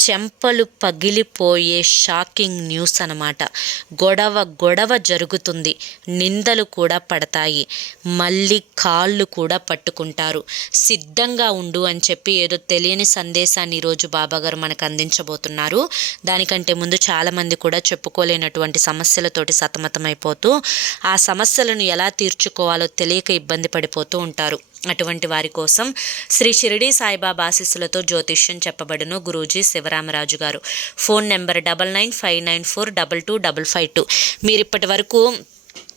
చెంపలు పగిలిపోయే shocking news అనమాట గొడవ గొడవ జరుగుతుంది. నిందలు కూడా పడతాయి. మళ్ళీ కాళ్ళు కూడా పట్టుకుంటారు. సిద్ధంగా ఉండు అని చెప్పి ఏదో తెలియని సందేశాన్ని ఈరోజు బాబాగారు మనకు అందించబోతున్నారు. దానికంటే ముందు చాలామంది కూడా చెప్పుకోలేనటువంటి సమస్యలతోటి సతమతమైపోతూ ఆ సమస్యలను ఎలా తీర్చుకోవాలో తెలియక ఇబ్బంది పడిపోతూ ఉంటారు. అటువంటి వారి కోసం శ్రీ షిరిడి సాయిబాబా ఆశీస్సులతో జ్యోతిష్యం చెప్పబడును. గురూజీ శివరామరాజు గారు phone number double nine five nine four double two double five two. మీరు ఇప్పటి వరకు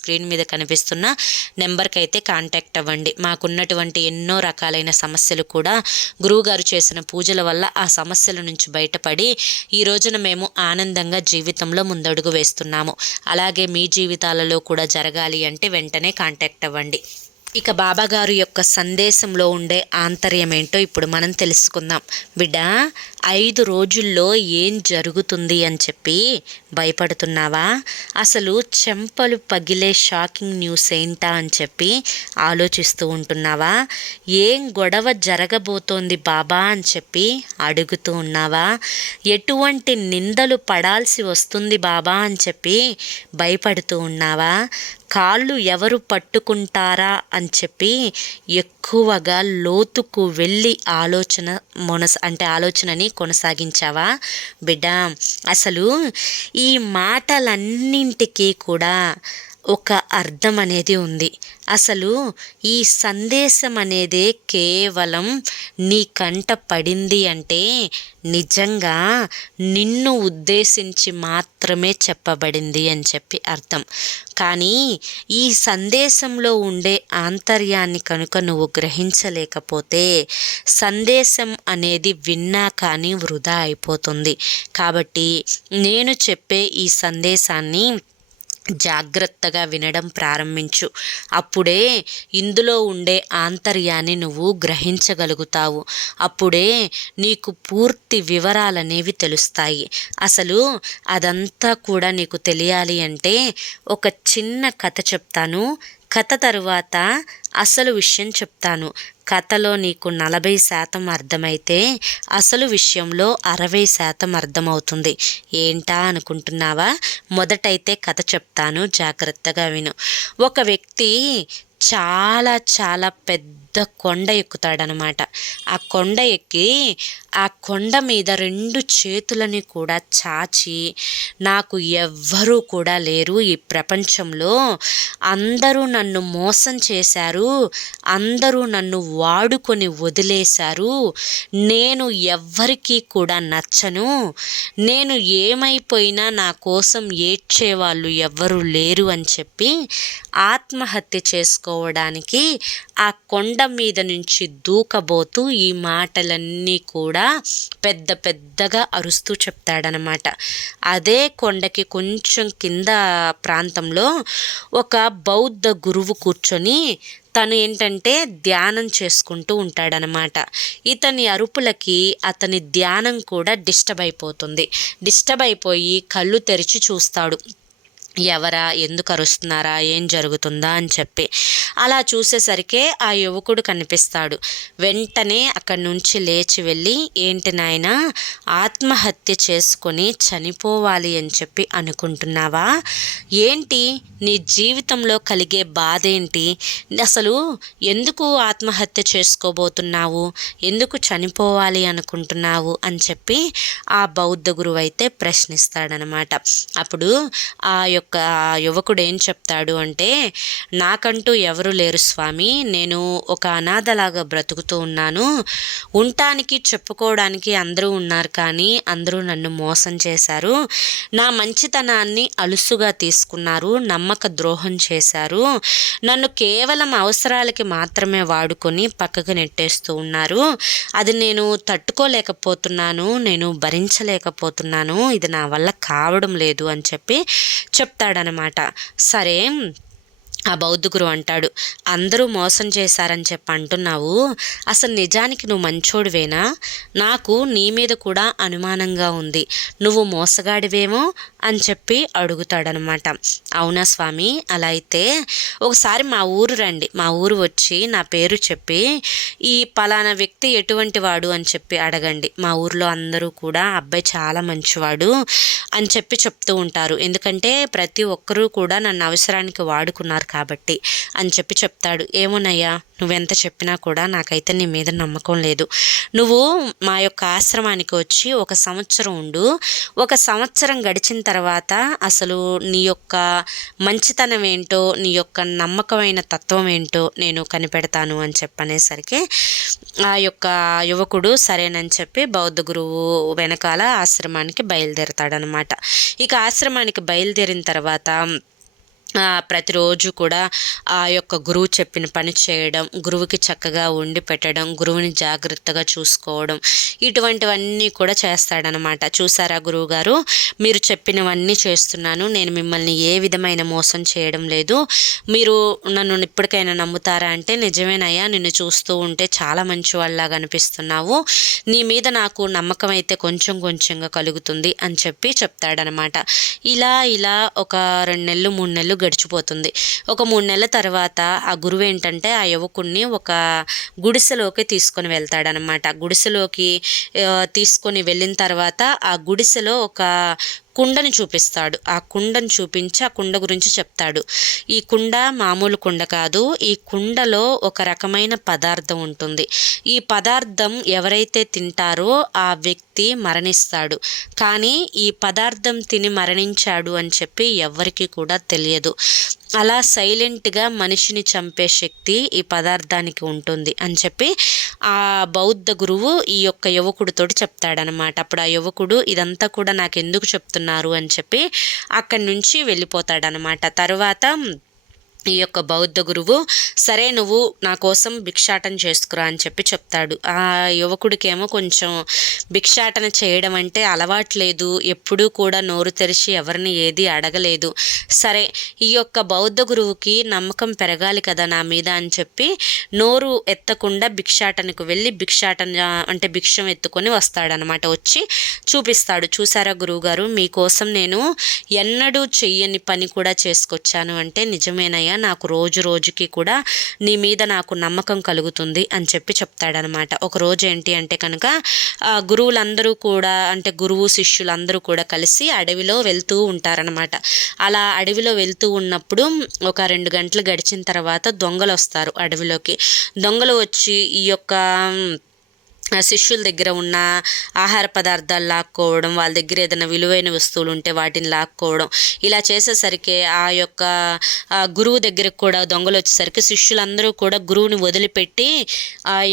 స్క్రీన్ మీద కనిపిస్తున్న నెంబర్కి అయితే కాంటాక్ట్ అవ్వండి. మాకున్నటువంటి ఎన్నో రకాలైన సమస్యలు కూడా గురువుగారు చేసిన పూజల వల్ల ఆ సమస్యల నుంచి బయటపడి ఈ రోజున మేము ఆనందంగా జీవితంలో ముందడుగు వేస్తున్నాము. అలాగే మీ జీవితాలలో కూడా జరగాలి అంటే వెంటనే కాంటాక్ట్ అవ్వండి. ఇక బాబాగారు యొక్క సందేశంలో ఉండే ఆంతర్యం ఏంటో ఇప్పుడు మనం తెలుసుకుందాం. బిడ్డ ఐదు రోజుల్లో ఏం జరుగుతుంది అని చెప్పి భయపడుతున్నావా? అసలు చెంపలు పగిలే షాకింగ్ న్యూస్ ఏంటా అని చెప్పి ఆలోచిస్తూ ఉంటున్నావా? ఏం గొడవ జరగబోతోంది బాబా అని చెప్పి అడుగుతూ ఉన్నావా? ఎటువంటి నిందలు పడాల్సి వస్తుంది బాబా అని చెప్పి భయపడుతూ ఉన్నావా? కాళ్ళు ఎవరు పట్టుకుంటారా అని చెప్పి ఎక్కువగా లోతుకు వెళ్ళి ఆలోచన మొనస అంటే ఆలోచనని కొనసాగించావా? బిడ్డ అసలు ఈ మాటలన్నింటికీ కూడా ఒక అర్థం అనేది ఉంది. అసలు ఈ సందేశం అనేదే కేవలం నీ కంట పడింది అంటే నిజంగా నిన్ను ఉద్దేశించి మాత్రమే చెప్పబడింది అని చెప్పి అర్థం. కానీ ఈ సందేశంలో ఉండే ఆంతర్యాన్ని కనుక నువ్వు గ్రహించలేకపోతే సందేశం అనేది విన్నా కానీ వృధా అయిపోతుంది. కాబట్టి నేను చెప్పే ఈ సందేశాన్ని జాగ్రత్తగా వినడం ప్రారంభించు. అప్పుడే ఇందులో ఉండే ఆంతర్యాన్ని నువ్వు గ్రహించగలుగుతావు. అప్పుడే నీకు పూర్తి వివరాలనేవి తెలుస్తాయి. అసలు అదంతా కూడా నీకు తెలియాలి అంటే ఒక చిన్న కథ చెప్తాను. కథ తరువాత అసలు విషయం చెప్తాను. కథలో నీకు నలభై శాతం అర్థమైతే అసలు విషయంలో అరవై శాతం అర్థమవుతుంది. ఏంటా అనుకుంటున్నావా? మొదటైతే కథ చెప్తాను. జాగ్రత్తగా విను. ఒక వ్యక్తి చాలా చాలా పెద్ద కొండ ఎక్కుతాడనమాట. ఆ కొండ ఎక్కి ఆ కొండ మీద రెండు చేతులని కూడా చాచి నాకు ఎవ్వరూ కూడా లేరు ఈ ప్రపంచంలో. అందరూ నన్ను మోసం చేశారు. అందరూ నన్ను వాడుకొని వదిలేశారు. నేను ఎవ్వరికీ కూడా నచ్చను. నేను ఏమైపోయినా నా కోసం ఏడ్చేవాళ్ళు ఎవ్వరూ లేరు అని చెప్పి ఆత్మహత్య చేసుకోవడానికి ఆ కొండ మీద నుంచి దూకబోతూ ఈ మాటలన్నీ కూడా పెద్ద పెద్దగా అరుస్తూ చెప్తాడనమాట. అదే కొండకి కొంచెం కింద ప్రాంతంలో ఒక బౌద్ధ గురువు కూర్చొని తను ఏంటంటే ధ్యానం చేసుకుంటూ ఉంటాడనమాట. ఇతని అరుపులకి అతని ధ్యానం కూడా డిస్టర్బ్ అయిపోతుంది. డిస్టర్బ్ అయిపోయి కళ్ళు తెరిచి చూస్తాడు. ఎవరా? ఎందుకు అరుస్తున్నారా ఏం జరుగుతుందా? అని చెప్పి అలా చూసేసరికే ఆ యువకుడు కనిపిస్తాడు. వెంటనే అక్కడి నుంచి లేచి వెళ్ళి ఏంటి నాయన ఆత్మహత్య చేసుకొని చనిపోవాలి అని చెప్పి అనుకుంటున్నావా? ఏంటి? నీ జీవితంలో కలిగే బాధ ఏంటి అసలు ఎందుకు ఆత్మహత్య చేసుకోబోతున్నావు? ఎందుకు చనిపోవాలి అనుకుంటున్నావు? అని చెప్పి ఆ బౌద్ధ గురువు అయితే ప్రశ్నిస్తాడనమాట. అప్పుడు ఆ యొక్క యొక్క యువకుడు ఏం చెప్తాడు అంటే నాకంటూ ఎవరు లేరు స్వామి. నేను ఒక అనాథలాగా బ్రతుకుతూ ఉన్నాను. ఉండటానికి చెప్పుకోవడానికి అందరూ ఉన్నారు కానీ అందరూ నన్ను మోసం చేశారు. నా మంచితనాన్ని అలుసుగా తీసుకున్నారు. నమ్మక ద్రోహం చేశారు. నన్ను కేవలం అవసరాలకి మాత్రమే వాడుకొని పక్కకు నెట్టేస్తూ ఉన్నారు. అది నేను తట్టుకోలేకపోతున్నాను. నేను భరించలేకపోతున్నాను. ఇది నా వల్ల కావడం లేదు అని చెప్పి చెప్ చెప్తాడనమాట. సరే. ఆ బౌద్ధ గురువు అంటాడు అందరూ మోసం చేశారని చెప్పి అంటున్నావు. అసలు నిజానికి నువ్వు మంచోడివేనా? నాకు నీ మీద కూడా అనుమానంగా ఉంది. నువ్వు మోసగాడివేమో? అని చెప్పి అడుగుతాడనమాట. అవునా స్వామి? అలా అయితే ఒకసారి మా ఊరు రండి. మా ఊరు వచ్చి నా పేరు చెప్పి ఈ పలానా వ్యక్తి ఎటువంటి వాడు? అని చెప్పి అడగండి. మా ఊర్లో అందరూ కూడా అబ్బాయి చాలా మంచివాడు అని చెప్పి చెప్తూ ఉంటారు. ఎందుకంటే ప్రతి ఒక్కరూ కూడా నన్ను అవసరానికి వాడుకున్నారు. కాబట్టి అని చెప్పి చెప్తాడు. ఏమోనయ్యా నువ్వెంత చెప్పినా కూడా నాకైతే నీ మీద నమ్మకం లేదు. నువ్వు మా యొక్క ఆశ్రమానికి వచ్చి ఒక సంవత్సరం ఉండు. ఒక సంవత్సరం గడిచిన తర్వాత అసలు నీ యొక్క మంచితనం ఏంటో నీ యొక్క నమ్మకమైన తత్వం ఏంటో నేను కనిపెడతాను అని చెప్పనేసరికి ఆ యొక్క యువకుడు సరేనని చెప్పి బౌద్ధ గురువు వెనకాల ఆశ్రమానికి బయలుదేరతాడనమాట. ఇక ఆశ్రమానికి బయలుదేరిన తర్వాత ప్రతిరోజు కూడా ఆ యొక్క గురువు చెప్పిన పని చేయడం గురువుకి చక్కగా వండి పెట్టడం గురువుని జాగ్రత్తగా చూసుకోవడం ఇటువంటివన్నీ కూడా చేస్తాడనమాట. చూసారా గురువు గారు మీరు చెప్పినవన్నీ చేస్తున్నాను. నేను మిమ్మల్ని ఏ విధమైన మోసం చేయడం లేదు. మీరు నన్ను ఇప్పటికైనా నమ్ముతారా అంటే నిజమేనయ్యా నిన్ను చూస్తూ ఉంటే చాలా మంచి వాళ్ళలాగా అనిపిస్తున్నావు. నీ మీద నాకు నమ్మకం అయితే కొంచెం కొంచెంగా కలుగుతుంది అని చెప్పి చెప్తాడనమాట. ఇలా ఇలా ఒక రెండు నెలలు మూడు నెలలు గడిచిపోతుంది. ఒక మూడు నెలల తర్వాత ఆ గురువు ఏంటంటే ఆ యువకుడిని ఒక గుడిసెలోకి తీసుకొని వెళ్తాడనమాట. గుడిసెలోకి తీసుకొని వెళ్ళిన తర్వాత ఆ గుడిసెలో ఒక కుండని చూపిస్తాడు. ఆ కుండను చూపించి ఆ కుండ గురించి చెప్తాడు. ఈ కుండ మామూలు కుండ కాదు ఈ కుండలో ఒక రకమైన పదార్థం ఉంటుంది. ఈ పదార్థం ఎవరైతే తింటారో ఆ వ్యక్తి మరణిస్తాడు. కానీ ఈ పదార్థం తిని మరణించాడు అని చెప్పి ఎవరికి కూడా తెలియదు. అలా సైలెంట్గా మనిషిని చంపే శక్తి ఈ పదార్థానికి ఉంటుంది అని చెప్పి ఆ బౌద్ధ గురువు ఈ యొక్క యువకుడితో చెప్తాడనమాట. అప్పుడు ఆ యువకుడు ఇదంతా కూడా నాకు ఎందుకు చెప్తున్నారు అని చెప్పి అక్కడి నుంచి వెళ్ళిపోతాడనమాట. తర్వాత ఈ యొక్క బౌద్ధ గురువు సరే నువ్వు నా కోసం భిక్షాటన చేసుకురా అని చెప్పి చెప్తాడు. ఆ యువకుడికేమో కొంచెం భిక్షాటన చేయడం అంటే అలవాట్లేదు ఎప్పుడూ కూడా నోరు తెరిచి ఎవరిని ఏది అడగలేదు. సరే ఈ యొక్క బౌద్ధ గురువుకి నమ్మకం పెరగాలి కదా నా మీద అని చెప్పి నోరు ఎత్తకుండా భిక్షాటనకు వెళ్ళి భిక్షాటన అంటే భిక్షం ఎత్తుకొని వస్తాడనమాట వచ్చి చూపిస్తాడు. చూసారా గురువుగారు మీకోసం నేను ఎన్నడూ చెయ్యని పని కూడా చేసుకొచ్చాను అంటే నిజమేనయ్యా. అన్నయ్య నాకు రోజు రోజుకి కూడా నీ మీద నాకు నమ్మకం కలుగుతుంది అని చెప్పి చెప్తాడనమాట. ఒక రోజు ఏంటి అంటే కనుక గురువులందరూ కూడా అంటే గురువు శిష్యులందరూ కూడా కలిసి అడవిలో వెళ్తూ ఉంటారనమాట. అలా అడవిలో వెళ్తూ ఉన్నప్పుడు ఒక రెండు గంటలు గడిచిన తర్వాత దొంగలు వస్తారు అడవిలోకి. దొంగలు వచ్చి ఈ యొక్క శిష్యుల దగ్గర ఉన్న ఆహార పదార్థాలు లాక్కోవడం వాళ్ళ దగ్గర ఏదైనా విలువైన వస్తువులు ఉంటే వాటిని లాక్కోవడం ఇలా చేసేసరికి ఆ యొక్క గురువు దగ్గరకు కూడా దొంగలు వచ్చేసరికి శిష్యులందరూ కూడా గురువుని వదిలిపెట్టి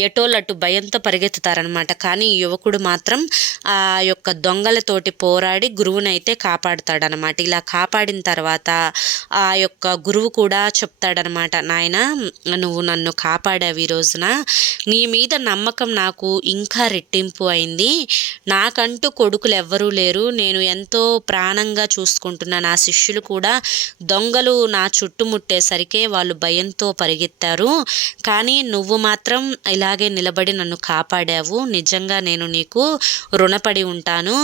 ఎటోలట్టు భయంతో పరిగెత్తుతారనమాట కానీ యువకుడు మాత్రం ఆ యొక్క దొంగలతోటి పోరాడి గురువుని అయితే కాపాడుతాడనమాట ఇలా కాపాడిన తర్వాత ఆ యొక్క గురువు కూడా చెప్తాడనమాట నాయన నువ్వు నన్ను కాపాడావు ఈ రోజున. నీ మీద నమ్మకం నాకు ఇంకా రెట్టింపు అయింది. నాకంటూ కొడుకులు ఎవ్వరూ లేరు. నేను ఎంతో ప్రాణంగా చూసుకుంటున్న నా శిష్యులు కూడా దొంగలు నా చుట్టుముట్టేసరికే వాళ్ళు భయంతో పరిగెత్తారు. కానీ నువ్వు మాత్రం ఇలాగే నిలబడి నన్ను కాపాడావు. నిజంగా నేను నీకు రుణపడి ఉంటాను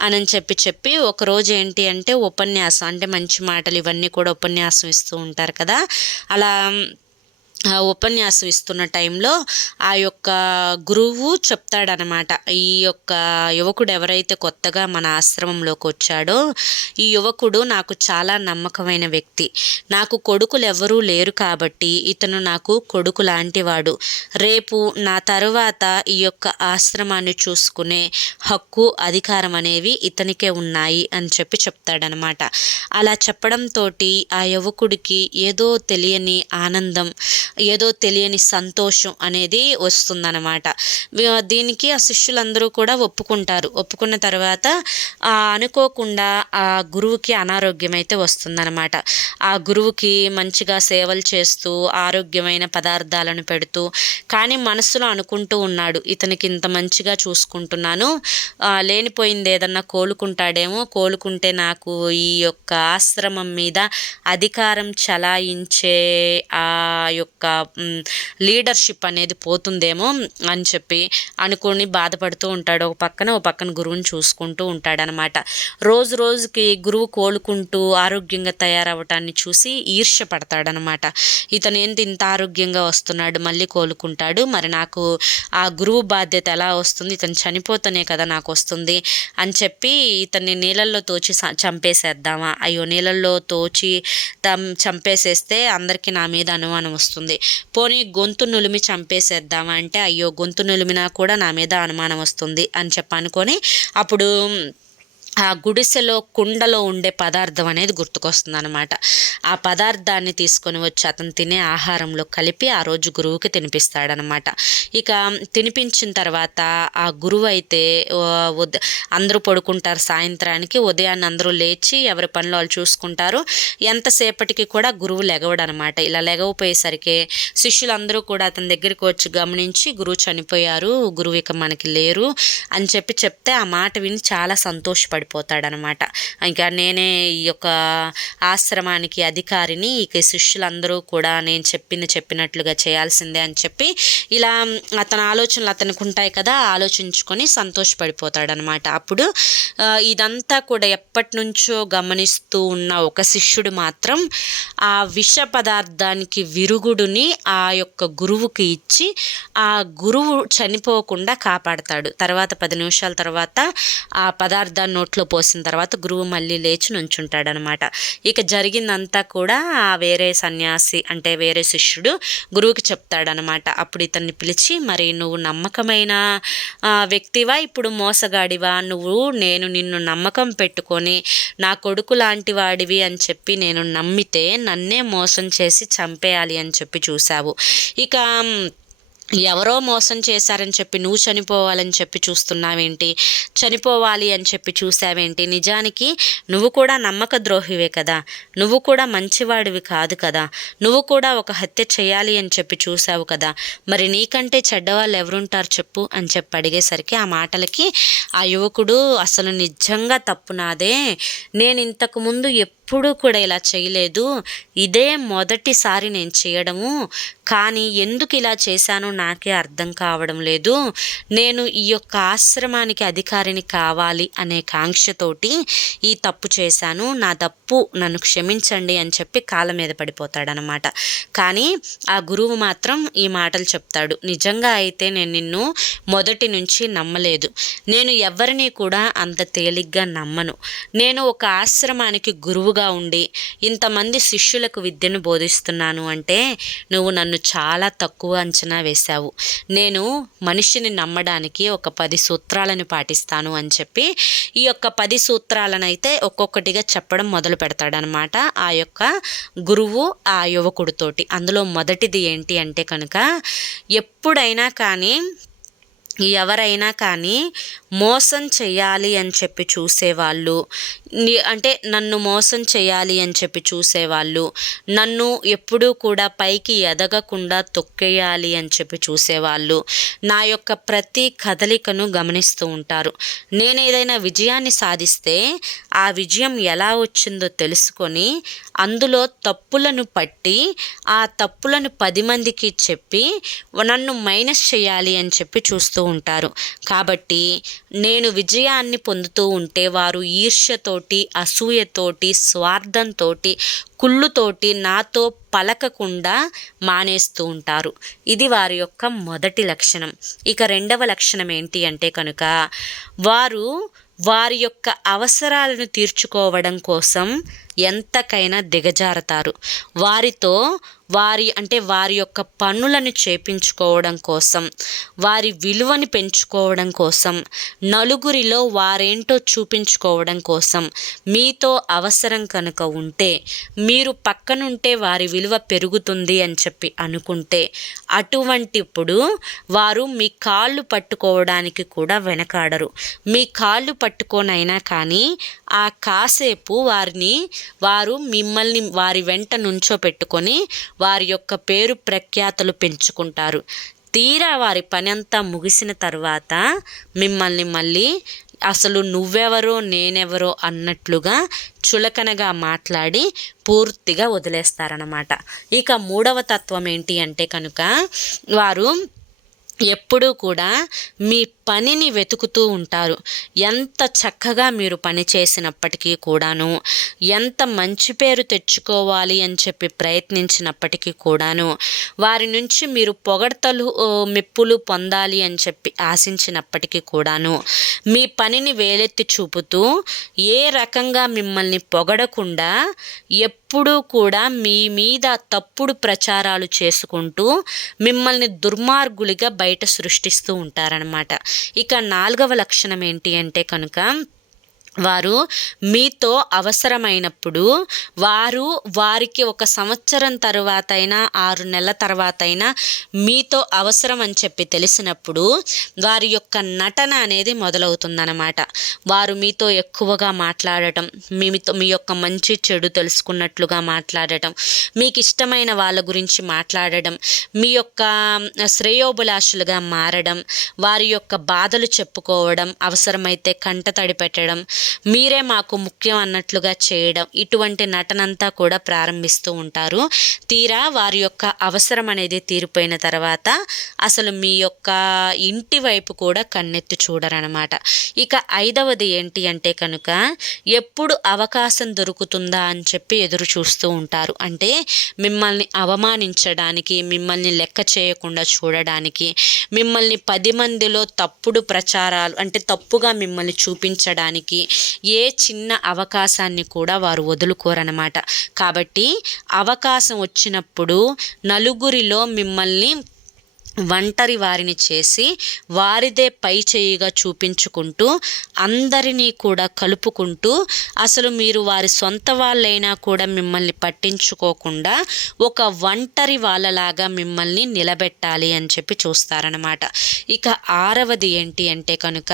అని చెప్పి చెప్పి ఒకరోజు ఏంటి అంటే ఉపన్యాసం అంటే మంచి మాటలు ఇవన్నీ కూడా ఉపన్యాసం ఇస్తూ ఉంటారు కదా. అలా ఉపన్యాసం ఇస్తున్న టైంలో ఆ యొక్క గురువు చెప్తాడనమాట ఈ యొక్క యువకుడు ఎవరైతే కొత్తగా మన ఆశ్రమంలోకి వచ్చాడో ఈ యువకుడు నాకు చాలా నమ్మకమైన వ్యక్తి. నాకు కొడుకులు ఎవరూ లేరు కాబట్టి ఇతను నాకు కొడుకు లాంటివాడు. రేపు నా తరువాత ఈ యొక్క ఆశ్రమాన్ని చూసుకునే హక్కు అధికారం అనేవి ఇతనికే ఉన్నాయి అని చెప్పి చెప్తాడనమాట. అలా చెప్పడంతో ఆ యువకుడికి ఏదో తెలియని ఆనందం ఏదో తెలియని సంతోషం అనేది వస్తుందన్నమాట. దీనికి ఆ శిష్యులందరూ కూడా ఒప్పుకుంటారు. ఒప్పుకున్న తర్వాత అనుకోకుండా ఆ గురువుకి అనారోగ్యం అయితే వస్తుందన్నమాట. ఆ గురువుకి మంచిగా సేవలు చేస్తూ ఆరోగ్యమైన పదార్థాలను పెడుతూ కానీ మనసులో అనుకుంటూ ఉన్నాడు ఇతనికి ఇంత మంచిగా చూసుకుంటున్నాను లేనిపోయింది ఏదన్నా కోలుకుంటాడేమో కోలుకుంటే నాకు ఈ యొక్క ఆశ్రమం మీద అధికారం చలాయించే ఆ యొక్క లీడర్షిప్ అనేది పోతుందేమో అని చెప్పి అనుకొని బాధపడుతూ ఉంటాడు. ఒక పక్కన ఒక పక్కన గురువుని చూసుకుంటూ ఉంటాడనమాట. రోజు రోజుకి గురువు కోలుకుంటూ ఆరోగ్యంగా తయారవటాన్ని చూసి ఈర్ష్య పడతాడనమాట. ఇతను ఏంటి ఇంత ఆరోగ్యంగా వస్తున్నాడు మళ్ళీ కోలుకుంటాడు? మరి నాకు ఆ గురువు బాధ్యత ఎలా వస్తుంది? ఇతను చనిపోతేనే కదా నాకు వస్తుంది అని చెప్పి ఇతన్ని నీళ్ళల్లో తోచి చంపేసేద్దామా? అయ్యో నీళ్ళల్లో తోచి చంపేసేస్తే అందరికీ నా మీద అనుమానం వస్తుంది. వస్తుంది పోనీ గొంతు నులిమి చంపేసేద్దామా అంటే అయ్యో గొంతు నులిమినా కూడా నా మీద అనుమానం వస్తుంది అని చెప్పనుకొని అప్పుడు ఆ గుడిసెలో కుండలో ఉండే పదార్థం అనేది గుర్తుకొస్తుంది అనమాట ఆ పదార్థాన్ని తీసుకొని వచ్చి అతను తినే ఆహారంలో కలిపి ఆ రోజు గురువుకి తినిపిస్తాడనమాట ఇక తినిపించిన తర్వాత ఆ గురువు అయితే అందరూ పడుకుంటారు సాయంత్రానికి ఉదయాన్ని అందరూ లేచి ఎవరి పనులు వాళ్ళు చూసుకుంటారు. ఎంతసేపటికి కూడా గురువు లెగవడనమాట ఇలా లెగవపోయేసరికి శిష్యులందరూ కూడా అతని దగ్గరికి వచ్చి గమనించి గురువు చనిపోయారు గురువు ఇక మనకి లేరు అని చెప్పి చెప్తే ఆ మాట విని చాలా సంతోషపడి పడిపోతాడనమాట ఇంకా నేనే ఈ యొక్క ఆశ్రమానికి అధికారిని ఇక శిష్యులందరూ కూడా నేను చెప్పింది చెప్పినట్లుగా చేయాల్సిందే అని చెప్పి ఇలా అతని ఆలోచనలు అతనికి ఉంటాయి కదా ఆలోచించుకొని సంతోషపడిపోతాడనమాట. అప్పుడు ఇదంతా కూడా ఎప్పటి నుంచో గమనిస్తూ ఉన్న ఒక శిష్యుడు మాత్రం ఆ విష పదార్థానికి విరుగుడుని ఆ యొక్క గురువుకి ఇచ్చి ఆ గురువు చనిపోకుండా కాపాడతాడు. తర్వాత పది నిమిషాల తర్వాత ఆ పదార్థాన్ని నోట్లో నోట్లో పోసిన తర్వాత గురువు మళ్ళీ లేచి నుంచుంటాడనమాట. ఇక జరిగిందంతా కూడా ఆ వేరే సన్యాసి అంటే వేరే శిష్యుడు గురువుకి చెప్తాడనమాట. అప్పుడు ఇతన్ని పిలిచి మరి నువ్వు నమ్మకమైన వ్యక్తివా? ఇప్పుడు మోసగాడివా? నువ్వు నేను నిన్ను నమ్మకం పెట్టుకొని నా కొడుకు లాంటి వాడివి అని చెప్పి నేను నమ్మితే నన్నే మోసం చేసి చంపేయాలి అని చెప్పి చూశావు. ఇక ఎవరో మోసం చేశారని చెప్పి నువ్వు చనిపోవాలని చెప్పి చూస్తున్నావేంటి? చనిపోవాలి అని చెప్పి చూసావేంటి నిజానికి నువ్వు కూడా నమ్మక ద్రోహివే కదా. నువ్వు కూడా మంచివాడివి కాదు కదా. నువ్వు కూడా ఒక హత్య చేయాలి అని చెప్పి చూసావు కదా. మరి నీకంటే చెడ్డవాళ్ళు ఎవరుంటారు చెప్పు అని చెప్పి అడిగేసరికి ఆ మాటలకి ఆ యువకుడు అసలు నిజంగా తప్పు నాదే. నేను ఇంతకు ముందు ఎప్పుడూ కూడా ఇలా చేయలేదు. ఇదే మొదటిసారి నేను చేయడము. కానీ ఎందుకు ఇలా చేశానో నాకే అర్థం కావడం లేదు. నేను ఈ యొక్క ఆశ్రమానికి అధికారిని కావాలి అనే కాంక్షతోటి ఈ తప్పు చేశాను. నా తప్పు నన్ను క్షమించండి అని చెప్పి కాళ్ళ మీద పడిపోతాడనమాట కానీ ఆ గురువు మాత్రం ఈ మాటలు చెప్తాడు. నిజంగా అయితే నేను నిన్ను మొదటి నుంచి నమ్మలేదు. నేను ఎవరిని కూడా అంత తేలిగ్గా నమ్మను. నేను ఒక ఆశ్రమానికి గురువు గురువుగా ఉండి ఇంతమంది శిష్యులకు విద్యను బోధిస్తున్నాను అంటే నువ్వు నన్ను చాలా తక్కువ అంచనా వేశావు. నేను మనిషిని నమ్మడానికి ఒక పది సూత్రాలను పాటిస్తాను అని చెప్పి ఈ యొక్క పది సూత్రాలనైతే ఒక్కొక్కటిగా చెప్పడం మొదలు పెడతాడనమాట. ఆ యొక్క గురువు ఆ యువకుడితోటి. అందులో మొదటిది ఏంటి అంటే కనుక ఎప్పుడైనా కానీ ఎవరైనా కానీ మోసం చేయాలి అని చెప్పి చూసేవాళ్ళు. అంటే నన్ను మోసం చేయాలి అని చెప్పి చూసేవాళ్ళు. నన్ను ఎప్పుడూ కూడా పైకి ఎదగకుండా తొక్కేయాలి అని చెప్పి చూసేవాళ్ళు. నా యొక్క ప్రతి కదలికను గమనిస్తూ ఉంటారు. నేను ఏదైనా విజయాన్ని సాధిస్తే ఆ విజయం ఎలా వచ్చిందో తెలుసుకొని అందులో తప్పులను పట్టి ఆ తప్పులను పది మందికి చెప్పి నన్ను మైనస్ చేయాలి అని చెప్పి చూస్తూ ఉంటారు. కాబట్టి నేను విజయాన్ని పొందుతూ ఉంటే వారు ఈర్ష్యతోటి అసూయతోటి స్వార్థంతో కుళ్ళుతోటి నాతో పలకకుండా మానేస్తూ ఉంటారు. ఇది వారి యొక్క మొదటి లక్షణం. ఇక రెండవ లక్షణం ఏంటి అంటే కనుక వారు వారి యొక్క అవసరాలను తీర్చుకోవడం కోసం ఎంతకైనా దిగజారతారు. వారితో వారి అంటే వారి యొక్క పనులను చేపించుకోవడం కోసం వారి విలువని పెంచుకోవడం కోసం నలుగురిలో వారేంటో చూపించుకోవడం కోసం మీతో అవసరం కనుక ఉంటే మీరు పక్కనుంటే వారి విలువ పెరుగుతుంది అని చెప్పి అనుకుంటే అటువంటిప్పుడు వారు మీ కాళ్ళు పట్టుకోవడానికి కూడా వెనకాడరు. మీ కాళ్ళు పట్టుకోనైనా కానీ ఆ కాసేపు వారిని వారు మిమ్మల్ని వారి వెంట నుంచో పెట్టుకొని వారి యొక్క పేరు ప్రఖ్యాతలు పెంచుకుంటారు. తీరా వారి పని అంతా ముగిసిన తర్వాత మిమ్మల్ని మళ్ళీ అసలు నువ్వెవరో నేనెవరో అన్నట్లుగా చులకనగా మాట్లాడి పూర్తిగా వదిలేస్తారనమాట ఇక మూడవ తత్వం ఏంటి అంటే కనుక వారు ఎప్పుడూ కూడా మీ పనిని వెతుకుతూ ఉంటారు. ఎంత చక్కగా మీరు పని చేసినప్పటికీ కూడాను ఎంత మంచి పేరు తెచ్చుకోవాలి అని చెప్పి ప్రయత్నించినప్పటికీ కూడాను వారి నుంచి మీరు పొగడతలు మెప్పులు పొందాలి అని చెప్పి ఆశించినప్పటికీ కూడాను మీ పనిని వేలెత్తి చూపుతూ ఏ రకంగా మిమ్మల్ని పొగడకుండా ఎప్పుడు కూడా మీ మీద తప్పుడు ప్రచారాలు చేసుకుంటూ మిమ్మల్ని దుర్మార్గులుగా బయట సృష్టిస్తూ ఉంటారనమాట ఇక నాలుగవ లక్షణం ఏంటి అంటే కనుక వారు మీతో అవసరమైనప్పుడు వారు వారికి ఒక సంవత్సరం తర్వాత అయినా ఆరు నెలల తర్వాత అయినా మీతో అవసరం అని చెప్పి తెలిసినప్పుడు వారి యొక్క నటన అనేది మొదలవుతుందన్నమాట. వారు మీతో ఎక్కువగా మాట్లాడటం మీతో మీ యొక్క మంచి చెడు తెలుసుకున్నట్లుగా మాట్లాడటం మీకు ఇష్టమైన వాళ్ళ గురించి మాట్లాడడం మీ యొక్క శ్రేయోభిలాషులుగా మారడం వారి యొక్క బాధలు చెప్పుకోవడం అవసరమైతే కంట తడి పెట్టడం మీరే మాకు ముఖ్యం అన్నట్లుగా చేయడం ఇటువంటి నటనంతా కూడా ప్రారంభిస్తూ ఉంటారు. తీరా వారి యొక్క అవసరం అనేది తీరిపోయిన తర్వాత అసలు మీ యొక్క ఇంటి వైపు కూడా కన్నెత్తి చూడరనమాట. ఇక ఐదవది ఏంటి అంటే కనుక ఎప్పుడు అవకాశం దొరుకుతుందా అని చెప్పి ఎదురు చూస్తూ ఉంటారు. అంటే మిమ్మల్ని అవమానించడానికి మిమ్మల్ని లెక్క చేయకుండా చూడడానికి మిమ్మల్ని పది మందిలో తప్పుడు ప్రచారాలు అంటే తప్పుగా మిమ్మల్ని చూపించడానికి ఏ చిన్న అవకాశాన్ని కూడా వారు వదులుకోరనమాట కాబట్టి అవకాశం వచ్చినప్పుడు నలుగురిలో మిమ్మల్ని ఒంటరి వారిని చేసి వారిదే పై చేయిగా చూపించుకుంటూ అందరినీ కూడా కలుపుకుంటూ అసలు మీరు వారి సొంత వాళ్ళైనా కూడా మిమ్మల్ని పట్టించుకోకుండా ఒక ఒంటరి వాళ్ళలాగా మిమ్మల్ని నిలబెట్టాలి అని చెప్పి చూస్తారనమాట ఇక ఆరవది ఏంటి అంటే కనుక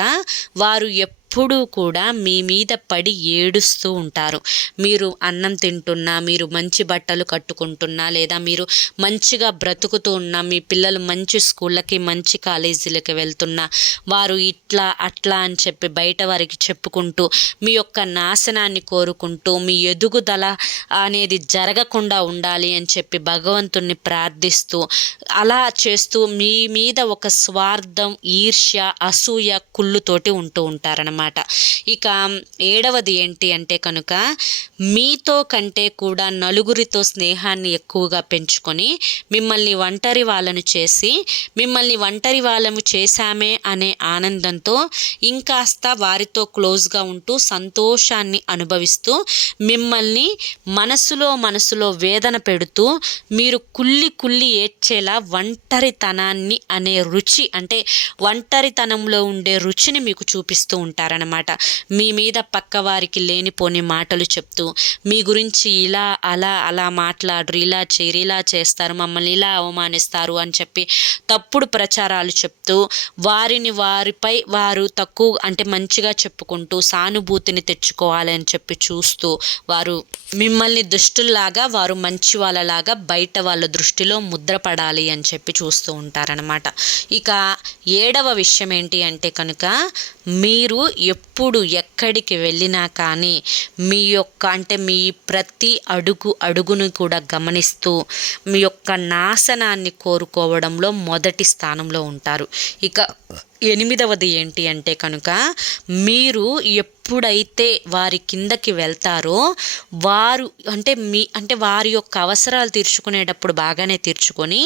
వారు ఎప్పుడు ఎప్పుడూ కూడా మీ మీద పడి ఏడుస్తూ ఉంటారు. మీరు అన్నం తింటున్నా మీరు మంచి బట్టలు కట్టుకుంటున్నా లేదా మీరు మంచిగా బ్రతుకుతూ ఉన్నా మీ పిల్లలు మంచి స్కూళ్ళకి మంచి కాలేజీలకి వెళ్తున్నా వారు ఇట్లా అట్లా అని చెప్పి బయట వారికి చెప్పుకుంటూ మీ యొక్క నాశనాన్ని కోరుకుంటూ మీ ఎదుగుదల అనేది జరగకుండా ఉండాలి అని చెప్పి భగవంతుణ్ణి ప్రార్థిస్తూ అలా చేస్తూ మీ మీద ఒక స్వార్థం ఈర్ష్య అసూయ కుళ్ళుతోటి ఉంటూ ఉంటారనమాట అనమాట ఇక ఏడవది ఏంటి అంటే కనుక మీతో కంటే కూడా నలుగురితో స్నేహాన్ని ఎక్కువగా పెంచుకొని మిమ్మల్ని ఒంటరి వాళ్ళను చేసి మిమ్మల్ని ఒంటరి వాళ్ళము చేశామే అనే ఆనందంతో ఇంకాస్త వారితో క్లోజ్గా ఉంటూ సంతోషాన్ని అనుభవిస్తూ మిమ్మల్ని మనసులో మనసులో వేదన పెడుతూ మీరు కుల్లి కుల్లి ఏడ్చేలా ఒంటరితనాన్ని అనే రుచి అంటే ఒంటరితనంలో ఉండే రుచిని మీకు చూపిస్తూ ఉంటారు. చేస్తారనమాట మీ మీద పక్క వారికి లేనిపోని మాటలు చెప్తూ మీ గురించి ఇలా అలా అలా మాట్లాడరు ఇలా చేయరు ఇలా చేస్తారు మమ్మల్ని ఇలా అవమానిస్తారు అని చెప్పి తప్పుడు ప్రచారాలు చెప్తూ వారిని వారిపై వారు తక్కువ అంటే మంచిగా చెప్పుకుంటూ సానుభూతిని తెచ్చుకోవాలని చెప్పి చూస్తూ వారు మిమ్మల్ని దుష్టుల్లాగా వారు మంచి వాళ్ళలాగా బయట వాళ్ళ దృష్టిలో ముద్రపడాలి అని చెప్పి చూస్తూ ఉంటారనమాట ఇక ఏడవ విషయం ఏంటి అంటే కనుక మీరు ఎప్పుడు ఎక్కడికి వెళ్ళినా కానీ మీ యొక్క అంటే మీ ప్రతి అడుగు అడుగును కూడా గమనిస్తూ మీ యొక్క నాశనాన్ని కోరుకోవడంలో మొదటి స్థానంలో ఉంటారు. ఇక ఎనిమిదవది ఏంటి అంటే కనుక మీరు ఎప్పుడైతే వారి కిందకి వెళ్తారో వారు అంటే మీ అంటే వారి యొక్క అవసరాలు తీర్చుకునేటప్పుడు బాగానే తీర్చుకొని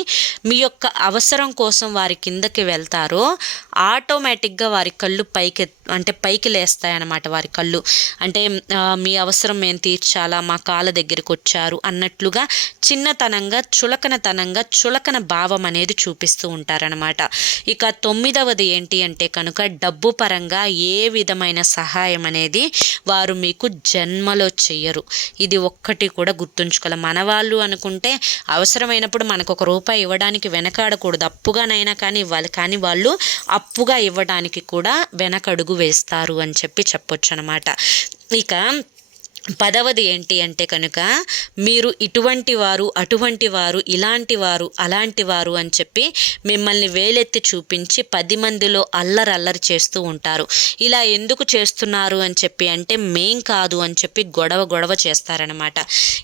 మీ యొక్క అవసరం కోసం వారి కిందకి వెళ్తారో ఆటోమేటిక్గా వారి కళ్ళు పైకి అంటే పైకి లేస్తాయి అన్నమాట వారి కళ్ళు. అంటే మీ అవసరం మేము తీర్చాలా మా కాళ్ళ దగ్గరికి వచ్చారు అన్నట్లుగా చిన్నతనంగా చులకనతనంగా చులకన భావం అనేది చూపిస్తూ ఉంటారనమాట ఇక తొమ్మిదవది ఏంటి ఏంటి అంటే కనుక డబ్బు పరంగా ఏ విధమైన సహాయం అనేది వారు మీకు జన్మలో చెయ్యరు. ఇది ఒక్కటి కూడా గుర్తుంచుకోవాలి. మన వాళ్ళు అనుకుంటే అవసరమైనప్పుడు మనకు ఒక రూపాయి ఇవ్వడానికి వెనకాడకూడదు. అప్పుగానైనా కానీ ఇవ్వాలి కానీ వాళ్ళు అప్పుగా ఇవ్వడానికి కూడా వెనకడుగు వేస్తారు అని చెప్పి చెప్పొచ్చు అనమాట ఇక పదవది ఏంటి అంటే కనుక మీరు ఇటువంటి వారు అటువంటి వారు ఇలాంటి వారు అలాంటి వారు అని చెప్పి మిమ్మల్ని వేలెత్తి చూపించి పది మందిలో అల్లరి అల్లరి చేస్తూ ఉంటారు. ఇలా ఎందుకు చేస్తున్నారు అని చెప్పి అంటే మేం కాదు అని చెప్పి గొడవ గొడవ చేస్తారనమాట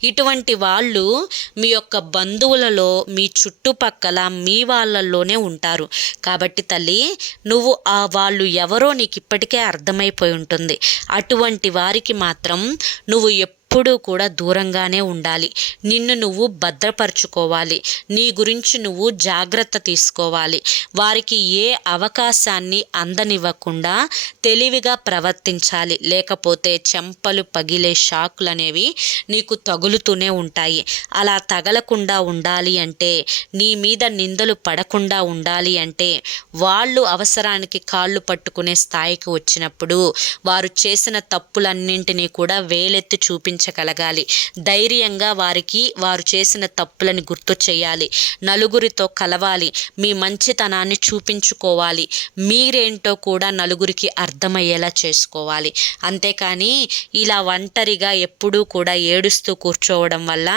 ఇటువంటి వాళ్ళు మీ యొక్క బంధువులలో మీ చుట్టుపక్కల మీ వాళ్ళల్లోనే ఉంటారు. కాబట్టి తల్లి నువ్వు ఆ వాళ్ళు ఎవరో నీకు ఇప్పటికే అర్థమైపోయి ఉంటుంది. అటువంటి వారికి మాత్రం నువ్వు ఎప్పుడు కూడా దూరంగానే ఉండాలి. నిన్ను నువ్వు భద్రపరుచుకోవాలి. నీ గురించి నువ్వు జాగ్రత్త తీసుకోవాలి. వారికి ఏ అవకాశాన్ని అందనివ్వకుండా తెలివిగా ప్రవర్తించాలి. లేకపోతే చెంపలు పగిలే షాకులు అనేవి నీకు తగులుతూనే ఉంటాయి. అలా తగలకుండా ఉండాలి అంటే నీ మీద నిందలు పడకుండా ఉండాలి అంటే వాళ్ళు అవసరానికి కాళ్ళు పట్టుకునే స్థాయికి వచ్చినప్పుడు వారు చేసిన తప్పులన్నింటినీ కూడా వేలెత్తి చూపించ గమనించగలగాలి ధైర్యంగా వారికి వారు చేసిన తప్పులను గుర్తు చేయాలి. నలుగురితో కలవాలి. మీ మంచితనాన్ని చూపించుకోవాలి. మీరేంటో కూడా నలుగురికి అర్థమయ్యేలా చేసుకోవాలి. అంతేకాని ఇలా ఒంటరిగా ఎప్పుడూ కూడా ఏడుస్తూ కూర్చోవడం వల్ల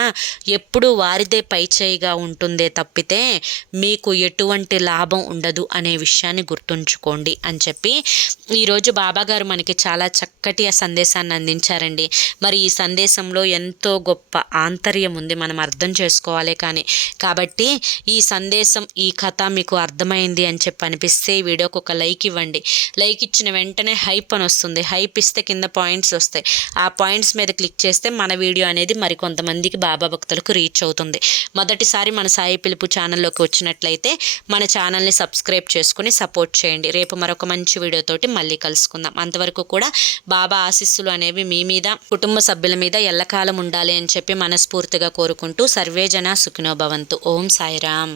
ఎప్పుడూ వారిదే పైచేయిగా ఉంటుందే తప్పితే మీకు ఎటువంటి లాభం ఉండదు అనే విషయాన్ని గుర్తుంచుకోండి అని చెప్పి ఈరోజు బాబాగారు మనకి చాలా చక్కటి ఆ సందేశాన్ని అందించారండి. మరి ఈ సందేశం సందేశంలో ఎంతో గొప్ప ఆంతర్యం ఉంది. మనం అర్థం చేసుకోవాలి కానీ. కాబట్టి ఈ సందేశం ఈ కథ మీకు అర్థమైంది అని చెప్పి అనిపిస్తే ఈ వీడియోకి ఒక లైక్ ఇవ్వండి. లైక్ ఇచ్చిన వెంటనే హైప్ అని వస్తుంది. హైప్ ఇస్తే కింద పాయింట్స్ వస్తాయి. ఆ పాయింట్స్ మీద క్లిక్ చేస్తే మన వీడియో అనేది మరికొంతమందికి బాబా భక్తులకు రీచ్ అవుతుంది. మొదటిసారి మన సాయి పిలుపు ఛానల్లోకి వచ్చినట్లయితే మన ఛానల్ని సబ్స్క్రైబ్ చేసుకుని సపోర్ట్ చేయండి. రేపు మరొక మంచి వీడియోతోటి మళ్ళీ కలుసుకుందాం. అంతవరకు కూడా బాబా ఆశీస్సులు అనేవి మీ మీద కుటుంబ సభ్యుల మీద మీద ఎల్లకాలం ఉండాలి అని చెప్పి మనస్ఫూర్తిగా కోరుకుంటూ సర్వేజన సుఖినోభవంతు. ఓం సాయిరామ్.